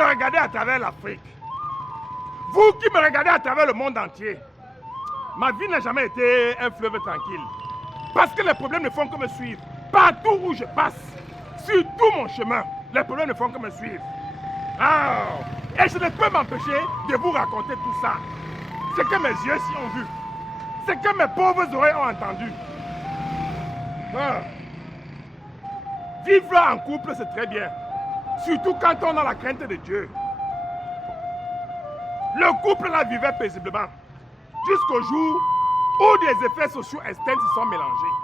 me regardez à travers l'Afrique, vous qui me regardez à travers le monde entier, ma vie n'a jamais été un fleuve tranquille. Parce que les problèmes ne font que me suivre. Partout où je passe, sur tout mon chemin, les problèmes ne font que me suivre. Ah, et je ne peux m'empêcher de vous raconter tout ça. Ce que mes yeux s'y ont vu. Ce que mes pauvres oreilles ont entendu. Ah. Vivre en couple, c'est très bien. Surtout quand on a la crainte de Dieu. Le couple la vivait paisiblement. Jusqu'au jour où des effets sociaux externes se sont mélangés.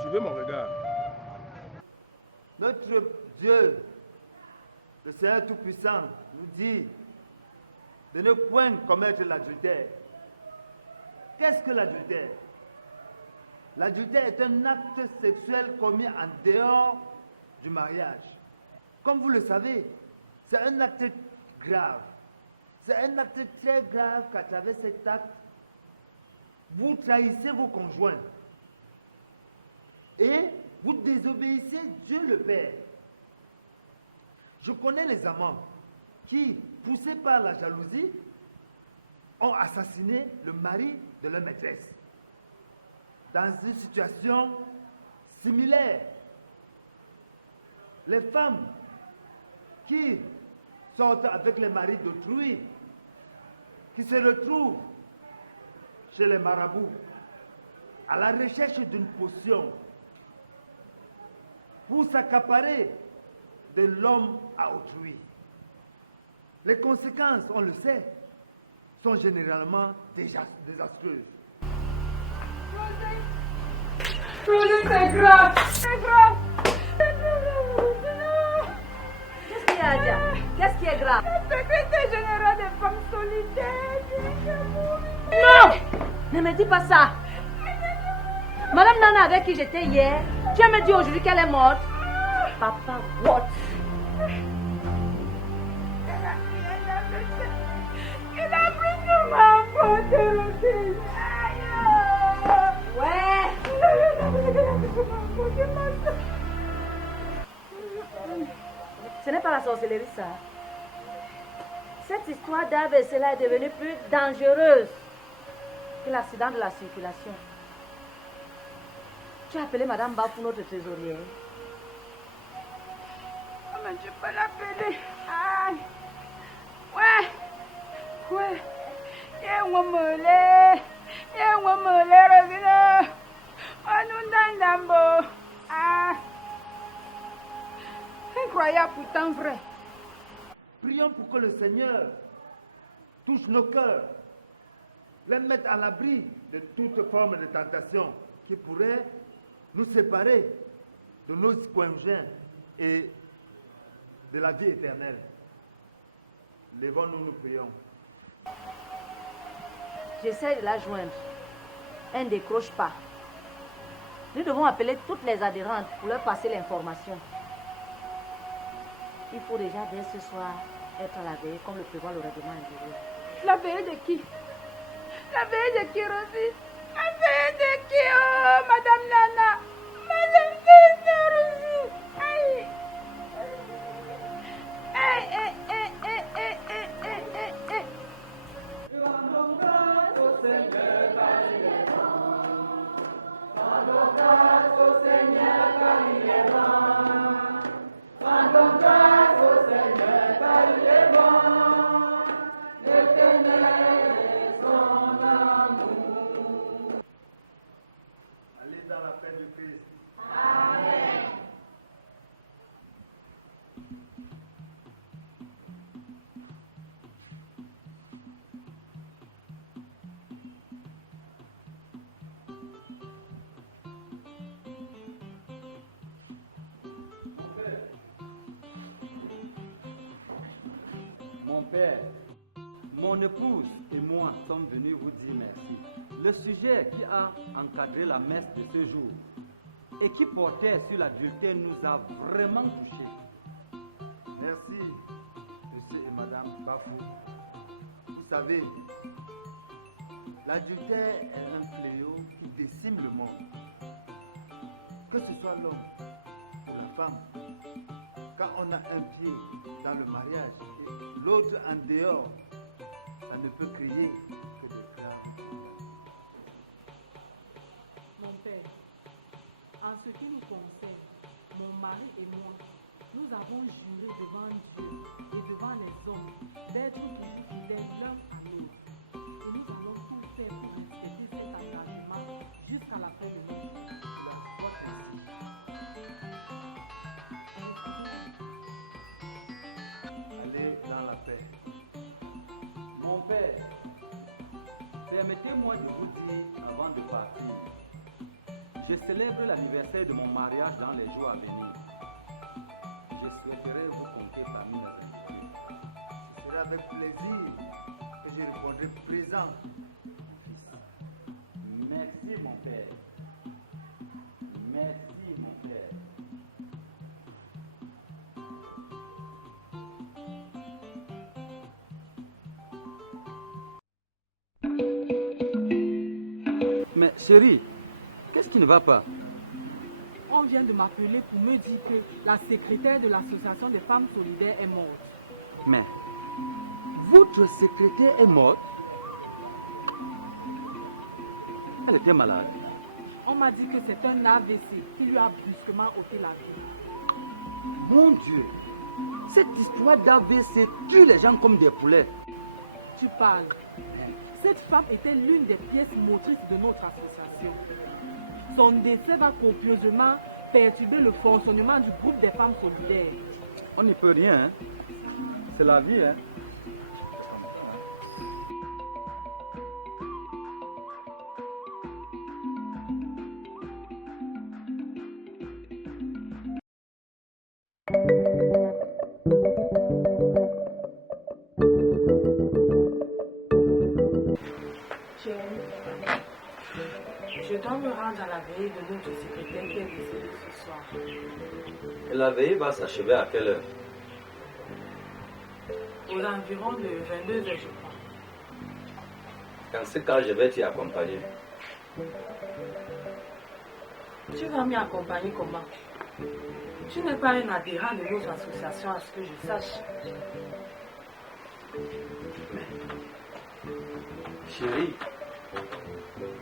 Suivez mon regard. Notre Dieu, le Seigneur Tout-Puissant, nous dit de ne point commettre l'adultère. Qu'est-ce que l'adultère? L'adultère est un acte sexuel commis en dehors du mariage. Comme vous le savez, c'est un acte grave. C'est un acte très grave qu'à travers cet acte, vous trahissez vos conjoints. Et vous désobéissez Dieu le Père. Je connais les amants qui, poussés par la jalousie, ont assassiné le mari de leur maîtresse. Dans une situation similaire, les femmes qui sortent avec les maris d'autrui, qui se retrouvent chez les marabouts à la recherche d'une potion pour s'accaparer de l'homme à autrui. Les conséquences, on le sait, sont généralement désastreuses. Rosine, c'est grave, c'est grave. Qu'est-ce qu'il y a, Adia? Qu'est-ce qui est grave? Le secrétaire général des femmes solidaires. Non! Ne me dis pas ça. Madame Nana avec qui j'étais hier, tu vas me dire aujourd'hui qu'elle est morte. Papa, what? Il a pris tout ma faute, Rosine. Ouais. Ce n'est pas la sorcellerie, ça. Cette histoire d'Ave et cela est devenue plus dangereuse que l'accident de la circulation. Tu as appelé Madame Bafou, notre trésorière. Oh, mais tu peux l'appeler. Aïe. Ouais. Ouais. Y'a un mollet. Y'a un mollet, Rosine. Oh, nous d'Andambo. Ah. Incroyable, pourtant vrai. Prions pour que le Seigneur touche nos cœurs, les mette à l'abri de toute forme de tentation qui pourrait nous séparer de nos conjoints et de la vie éternelle. Lèvons-nous, nous prions. J'essaie de la joindre. Elle ne décroche pas. Nous devons appeler toutes les adhérentes pour leur passer l'information. Il faut déjà dès ce soir être à la veille comme le prévoit le règlement intérieur. La veille de qui? La veille de qui, Rosine? La veille de qui? Oh, Madame Nana. Madame Nana, Rosine. Aïe. Aïe, aïe, aïe, aïe, aïe, aïe, aïe, aïe, aïe. Rendons grâce au Seigneur car il est bon. Rendons grâce au Seigneur car il est bon. Rendons grâce au Seigneur car il est bon. L'Éternel est son amour. Allez dans la paix de Christ. Amen. Mon père, mon épouse et moi sommes venus vous dire merci. Le sujet qui a encadré la messe de ce jour et qui portait sur l'adultère nous a vraiment touchés. Merci, monsieur et madame Bafou. Vous savez, l'adultère est un fléau qui décime le monde. Que ce soit l'homme ou la femme, quand on a un pied dans le mariage et l'autre en dehors, ça ne peut crier que de graves. Mon père, en ce qui nous concerne, mon mari et moi, nous avons juré devant Dieu et devant les hommes d'être fidèles l'un à l'autre. Et nous allons tout faire pour respecter cet engagement jusqu'à la fin de notre vie. La foi ainsi. Allez dans la paix. Mon père, permettez-moi de vous dire avant de partir, je célèbre l'anniversaire de mon mariage dans les jours à venir. Je souhaiterais vous compter parmi mes invités. Ce sera avec plaisir que je répondrai présent, mon fils. Merci mon père. Merci mon père. Mais chérie, qu'est-ce qui ne va pas? On vient de m'appeler pour me dire que la secrétaire de l'association des femmes solidaires est morte. Mais votre secrétaire est morte? Elle était malade. On m'a dit que c'est un AVC qui lui a brusquement ôté la vie. Mon Dieu, cette histoire d'AVC tue les gens comme des poulets. Tu parles. Cette femme était l'une des pièces motrices de notre association. Son décès va copieusement perturber le fonctionnement du groupe des femmes solidaires. On n'y peut rien, hein. C'est la vie, hein. Je dois me rendre à la veille de notre secrétaire qui est décédée ce soir. Et la veille va s'achever à quelle heure? Aux environs de 22 heures, je crois. Dans ce cas, je vais t'y accompagner. Tu vas m'y accompagner comment? Tu n'es pas un adhérent de notre association à ce que je sache. Chérie,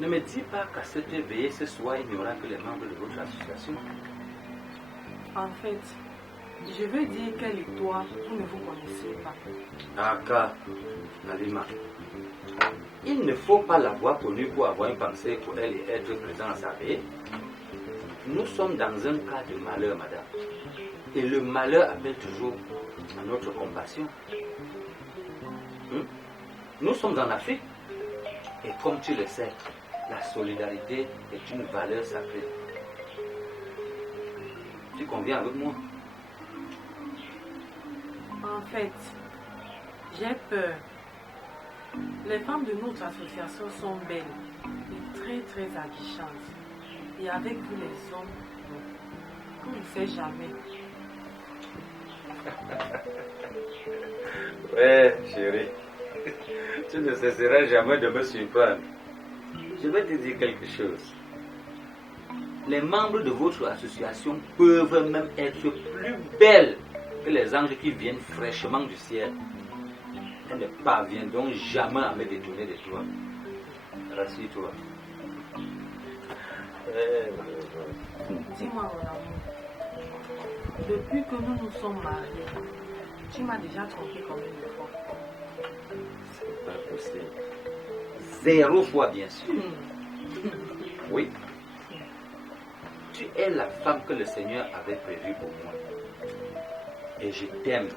ne me dis pas qu'à cette veillée ce soir, il n'y aura que les membres de votre association. En fait, je veux dire qu'elle et toi, vous ne vous connaissez pas. Aka, Nalima, il ne faut pas l'avoir connue pour avoir une pensée pour elle et être présent à sa veillée. Nous sommes dans un cas de malheur, madame. Et le malheur appelle toujours à notre compassion. Nous sommes en Afrique. Et comme tu le sais, la solidarité est une valeur sacrée. Tu conviens avec moi? En fait, j'ai peur. Les femmes de notre association sont belles et très très aguichantes. Et avec vous les hommes, on ne sait jamais. Ouais, chérie. Tu ne cesseras jamais de me surprendre. Je vais te dire quelque chose. Les membres de votre association peuvent même être plus belles que les anges qui viennent fraîchement du ciel. Elles ne parviendront jamais à me détourner de toi. Rassure-toi. Dis-moi, mon amour, depuis que nous nous sommes mariés, tu m'as déjà trompé combien de fois? C'est pas possible. 0 fois, bien sûr. Oui. Tu es la femme que le Seigneur avait prévue pour moi. Et je t'aime.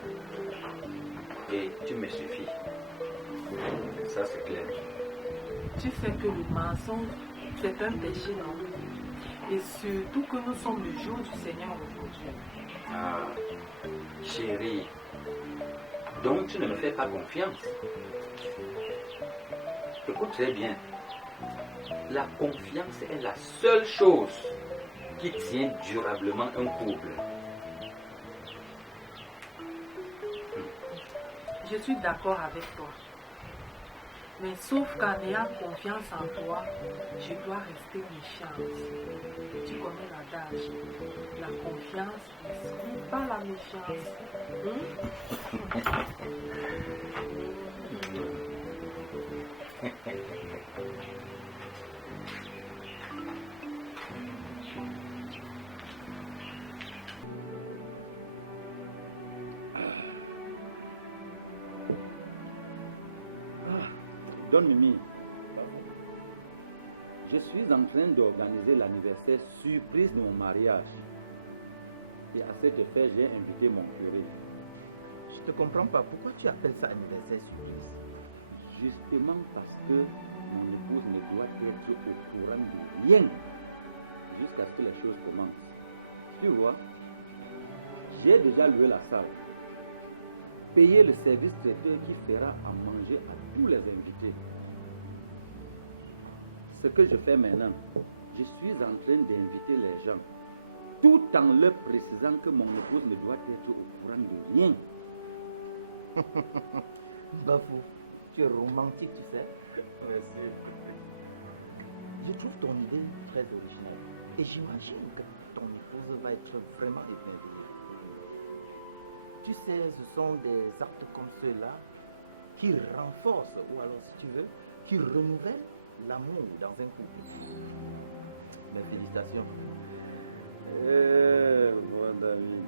Et tu me suffis. Ça, c'est clair. Tu sais que le mensonge, c'est un péché, non? Et surtout que nous sommes le jour du Seigneur aujourd'hui. Ah, chérie. Donc, tu ne me fais pas confiance. Écoute très bien. La confiance est la seule chose qui tient durablement un couple. Je suis d'accord avec toi. Mais sauf qu'en ayant confiance en toi, je dois rester méchante. Tu connais l'adage. La confiance n'est pas la méchance. Don Mimi, je suis en train d'organiser l'anniversaire surprise de mon mariage. Et à cet effet, j'ai invité mon curé. Je ne te comprends pas. Pourquoi tu appelles ça anniversaire surprise? Justement parce que mon épouse ne doit être au courant de rien jusqu'à ce que les choses commencent. Tu vois, j'ai déjà loué la salle, payé le service traiteur qui fera à manger à tous les invités. Ce que je fais maintenant, je suis en train d'inviter les gens, tout en leur précisant que mon épouse ne doit être au courant de rien. Bafou, tu es romantique, tu sais. Merci. Je trouve ton idée très originale. Et j'imagine que ton épouse va être vraiment émerveillée. Tu sais, ce sont des actes comme ceux-là qui renforcent, ou alors si tu veux, qui renouvellent l'amour dans un couple. Mes félicitations. Mon ami,